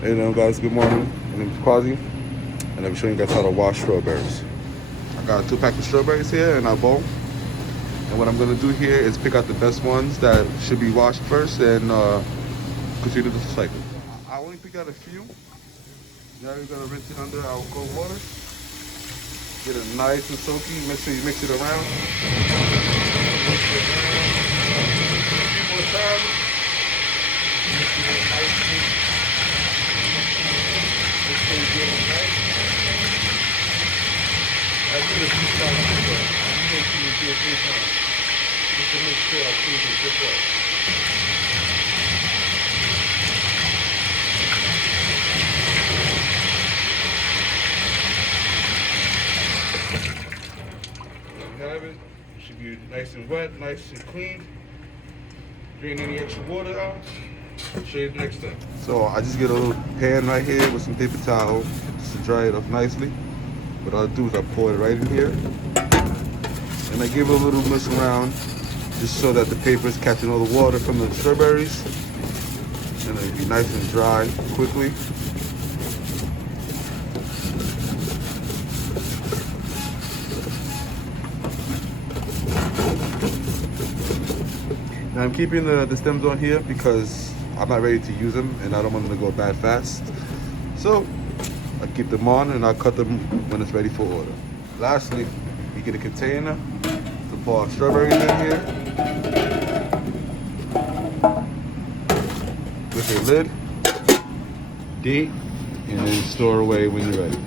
Hey now guys, good morning. My name is Quasi and I'm showing you guys how to wash strawberries. I got a 2 pack of strawberries here in our bowl. And what I'm gonna do here is pick out the best ones that should be washed first and continue the cycle. I only pick out a few. Now you're gonna rinse it under our cold water. Get it nice and soaky. Make sure you mix it around. A few more times. After this, you start to go. I'm making it do it 3 times. Just to make sure I clean it just right. There you have it. It should be nice and wet, nice and clean. Drain any extra water out. Show you next time. So I just get a little pan right here with some paper towel just to dry it up nicely. What I'll do is I pour it right in here. And I give it a little mix around just so that the paper is catching all the water from the strawberries. And it'll be nice and dry quickly. Now I'm keeping the stems on here because I'm not ready to use them and I don't want them to go bad fast. So I keep them on and I'll cut them when it's ready for order. Lastly, you get a container to pour our strawberries in here with a lid, date, and then store away when you're ready.